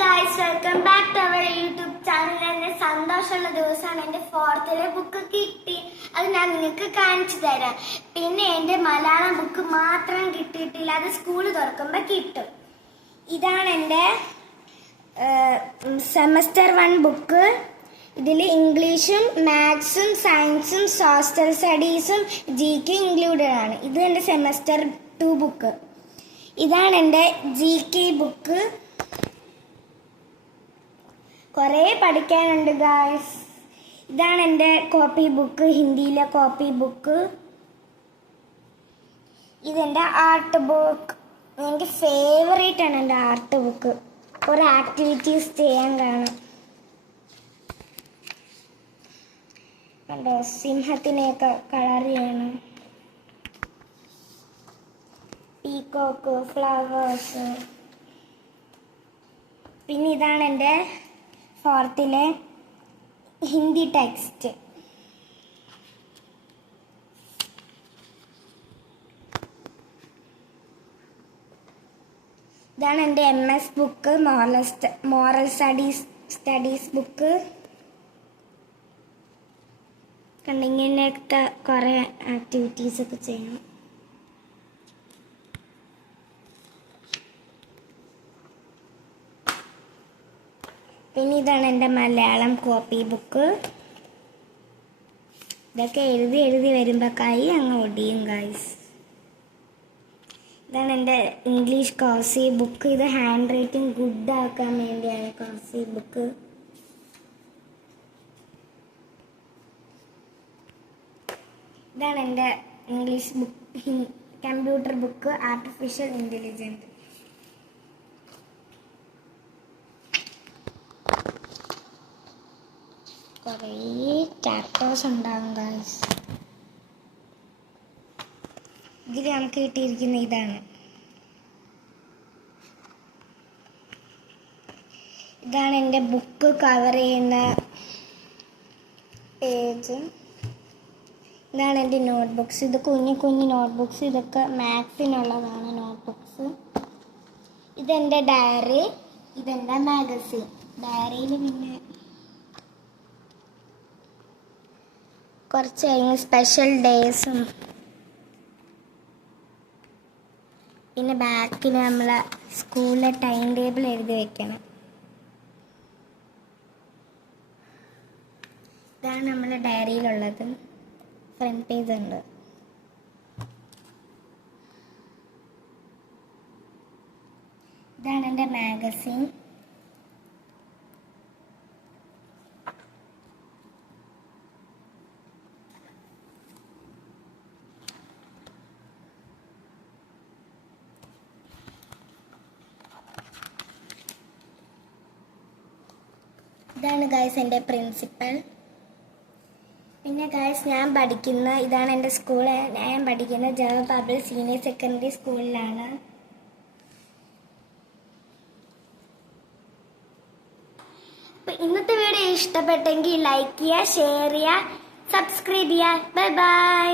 Guys, welcome back to our YouTube channel. എന്റെ സന്തോഷമുള്ള ദിവസമാണ്. എൻ്റെ ഫോർത്തിലെ ബുക്ക് കിട്ടി. അത് ഞാൻ നിങ്ങൾക്ക് കാണിച്ചു തരാം. പിന്നെ എൻ്റെ മലയാളം ബുക്ക് മാത്രം കിട്ടിയിട്ടില്ല, അത് സ്കൂൾ തുറക്കുമ്പോൾ കിട്ടും. ഇതാണ് എൻ്റെ സെമസ്റ്റർ 1 ബുക്ക്. ഇതിൽ ഇംഗ്ലീഷും മാത്സും സയൻസും സോഷ്യൽ സ്റ്റഡീസും GK ഇൻക്ലൂഡഡ് ആണ്. ഇത് എൻ്റെ സെമസ്റ്റർ 2 ബുക്ക്. ഇതാണ് എൻ്റെ GK ബുക്ക്. കുറേ പഠിക്കാനുണ്ട് ഗായ്സ്. ഇതാണ് എൻ്റെ കോപ്പി ബുക്ക്, ഹിന്ദിയിലെ കോപ്പി ബുക്ക്. ഇതെൻ്റെ ആർട്ട് ബുക്ക്. എനിക്ക് ഫേവറേറ്റ് ആണ് എൻ്റെ ആർട്ട് ബുക്ക്. കുറേ ആക്ടിവിറ്റീസ് ചെയ്യാൻ കാണും. കണ്ടോ, സിംഹത്തിനെയൊക്കെ കളർ ചെയ്യണം, പീക്കോക്ക്, ഫ്ലവേഴ്സ്. പിന്നെ ഇതാണ് എൻ്റെ ഫോർത്തിലെ ഹിന്ദി ടെക്സ്റ്റ്. ഇതാണ് എൻ്റെ MS book, moral studies book. കണ്ടിങ്ങനത്തെ കുറേ ആക്ടിവിറ്റീസൊക്കെ ചെയ്യണം. പിന്നെ ഇതാണ് എൻ്റെ മലയാളം കോപ്പി ബുക്ക്. ഇതൊക്കെ എഴുതി വരുമ്പോൾ കൈ അങ്ങ് ഒടിയും ഗൈസ്. ഇതാണ് എൻ്റെ ഇംഗ്ലീഷ് കോസി ബുക്ക്. ഇത് ഹാൻഡ് റൈറ്റിംഗ് ഗുഡ് ആക്കാൻ വേണ്ടിയാണ് കോസി ബുക്ക്. ഇതാണ് എൻ്റെ English book, computer book, artificial intelligence. കുറേ ചാപ്റ്റേഴ്സ് ഉണ്ടാകും ഗൈസ്. ഇതിൽ നമുക്ക് കിട്ടിയിരിക്കുന്ന ഇതാണ് എൻ്റെ ബുക്ക് കവർ ചെയ്യുന്ന പേജ്. ഇതാണ് എൻ്റെ നോട്ട്ബുക്സ്. ഇത് കുഞ്ഞു നോട്ട്ബുക്സ്. ഇതൊക്കെ മാത്സിനുള്ളതാണ് നോട്ട്ബുക്സ്. ഇതെൻ്റെ ഡയറി. ഇതെൻ്റെ മാഗസിൻ. ഡയറിയിൽ പിന്നെ കുറച്ച് കഴിഞ്ഞ് സ്പെഷ്യൽ ഡേയ്സും പിന്നെ ബാക്കിൽ നമ്മൾ സ്കൂളിലെ ടൈം ടേബിൾ എഴുതി വെക്കണം. ഇതാണ് നമ്മുടെ ഡയറിയിലുള്ളത്. ഫ്രണ്ട് പേജ് ഉണ്ട്. ഇതാണ് എൻ്റെ മാഗസിൻ. ഇതാണ് ഗൈസ് എൻ്റെ പ്രിൻസിപ്പൽ. പിന്നെ ഗൈസ് ഇതാണ് എൻ്റെ സ്കൂൾ. ഞാൻ പഠിക്കുന്ന ജവഹർ പബ്ലിക് സീനിയർ സെക്കൻഡറി സ്കൂളിലാണ്. അപ്പോൾ ഇന്നത്തെ വീഡിയോ ഇഷ്ടപ്പെട്ടെങ്കിൽ ലൈക്ക് ചെയ്യുക, ഷെയർ ചെയ്യുക, സബ്സ്ക്രൈബ് ചെയ്യുക. Bye bye.